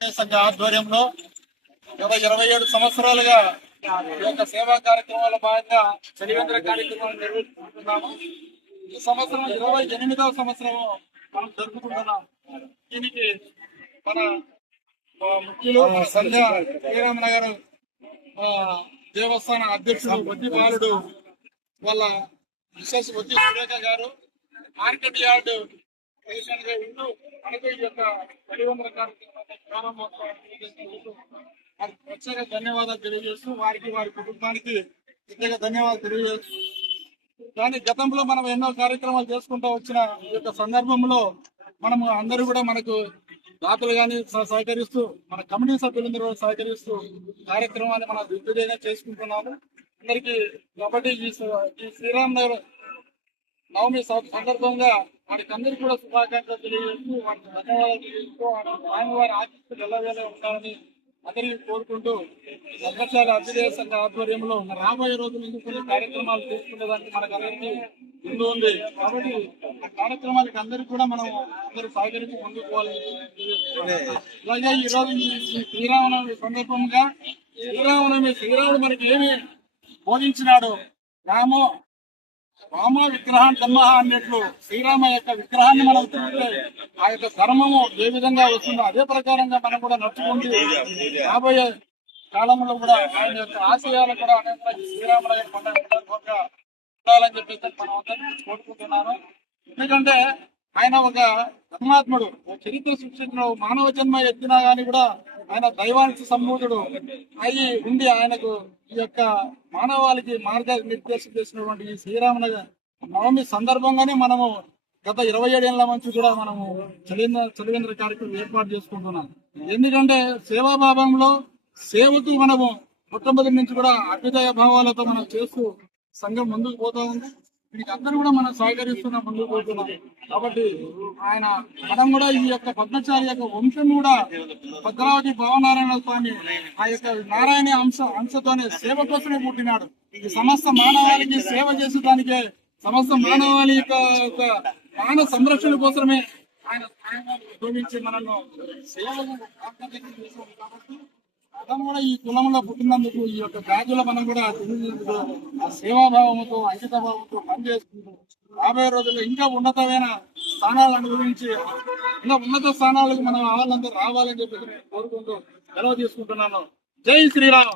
సంఘ ఆధ్వర్యంలో గత 27 సంవత్సరాలుగా ఈ యొక్క సేవా కార్యక్రమాల భాగంగా చలివేంద్ర కార్యక్రమాలు నిర్వహించుకుంటున్నాము. ఈ సంవత్సరం 28వ సంవత్సరం మనం జరుపుకుంటున్నాం. దీనికి మన ముఖ్యులు సంధ్య శ్రీరామనగర్ దేవస్థాన అధ్యక్షుడు వడ్డీ బాలుడు వాళ్ళ మిస్సెస్ వడ్డీ సురేఖ గారు మార్కెట్ యార్డు ఉంటూ మనకు ఈ యొక్క చలివేంద్ర కార్యక్రమాన్ని ప్రారంభోత్సవం ప్రత్యేక ధన్యవాదాలు తెలియజేస్తూ వారికి వారి కుటుంబానికి ప్రత్యేక ధన్యవాదాలు తెలియజేస్తూ కానీ గతంలో మనం ఎన్నో కార్యక్రమాలు చేసుకుంటూ వచ్చిన ఈ యొక్క సందర్భంలో మనము అందరూ కూడా మనకు దాతలు కానీ సహకరిస్తూ మన కమిటీ సభ్యులందరూ సహకరిస్తూ కార్యక్రమాన్ని మనం దిగ్విజయంగా చేసుకుంటున్నాము. అందరికీ కాబట్టి ఈ శ్రీరామనగర్ నవమి సందర్భంగా వారికి అందరికీ కూడా శుభాకాంక్షలు తెలియజేస్తూ వారికి ధన్యవాదాలు తెలియజేస్తూ వారి ఆశిస్తులు ఎల్లవేళ ఉండాలని అందరికీ కోరుకుంటూ భద్రశాల అభ్యుదయ సంఘ ఆధ్వర్యంలో రాబోయే రోజుల కొన్ని కార్యక్రమాలు తీసుకునేదానికి మనకు అందరికీ ముందు ఉంది. కాబట్టి ఆ కార్యక్రమాలకి అందరికీ కూడా మనం అందరూ సహకరించి ముందుకు పోవాలి. అలాగే ఈ రోజు ఈ శ్రీరామనవమి సందర్భంగా శ్రీరాముడు మనకి ఏమి బోధించినాడు, రామ విగ్రహం ధర్మ అన్నట్లు శ్రీరామ యొక్క విగ్రహాన్ని మనం చూస్తే ఆ యొక్క ధర్మము ఏ విధంగా వస్తుందో అదే ప్రకారంగా మనం కూడా నడుచుకుంటూ రాబోయే కాలంలో కూడా ఆయన యొక్క ఆశయాలు కూడా అనేక శ్రీరామనగర్ పండుగ ఉండాలని చెప్పేసి మనం అందరినీ కోరుకుంటున్నాను. ఎందుకంటే ఆయన ఒక ధర్మాత్ముడు, చరిత్ర సృష్టించిన మానవ జన్మ ఎత్తినా గానీ కూడా ఆయన దైవానికి సంబూధుడు అయి ఉండి ఆయనకు ఈ యొక్క మానవాళికి మార్గనిర్దేశం చేసినటువంటి ఈ శ్రీరామనగర్ నవమి సందర్భంగానే మనము గత 27 ఏళ్ల నుంచి కూడా మనము చలివేంద్ర కార్యక్రమం ఏర్పాటు చేసుకుంటున్నాం. ఎందుకంటే సేవాభావంలో సేవకు మనము మొట్టమొదటి నుంచి కూడా అభ్యుదయ భావాలతో మనం చేస్తూ సంఘం ముందుకు పోతా ఉంది. దీనికి అందరూ కూడా మనం సహకరిస్తున్నాం, ముందుకు పోతున్నాం. కాబట్టి మనం కూడా ఈ యొక్క పద్మచారి యొక్క వంశం కూడా భద్రావతి భావనారాయణ స్వామి ఆ యొక్క నారాయణ అంశతోనే సేవ కోసమే పుట్టినాడు. ఈ సమస్త మానవాళికి సేవ చేసేదానికే, సమస్త మానవాళి యొక్క ప్రాణ సంరక్షణ కోసమే ఆయన ఉపయోగించి మనల్ని సేవలు కాబట్టి మనం కూడా ఈ కులంలో పుట్టినందుకు ఈ యొక్క బ్యాగులో మనం కూడా ఆ సేవాభావంతో అంకిత భావంతో పనిచేసుకుంటూ రాబోయే రోజుల్లో ఇంకా ఉన్నతమైన స్థానాలు అనుభవించి ఇంకా ఉన్నత స్థానాలకు మనం వాళ్ళందరూ రావాలని చెప్పి కోరుకుంటూ సెలవు తీసుకుంటున్నాను. జై శ్రీరామ్.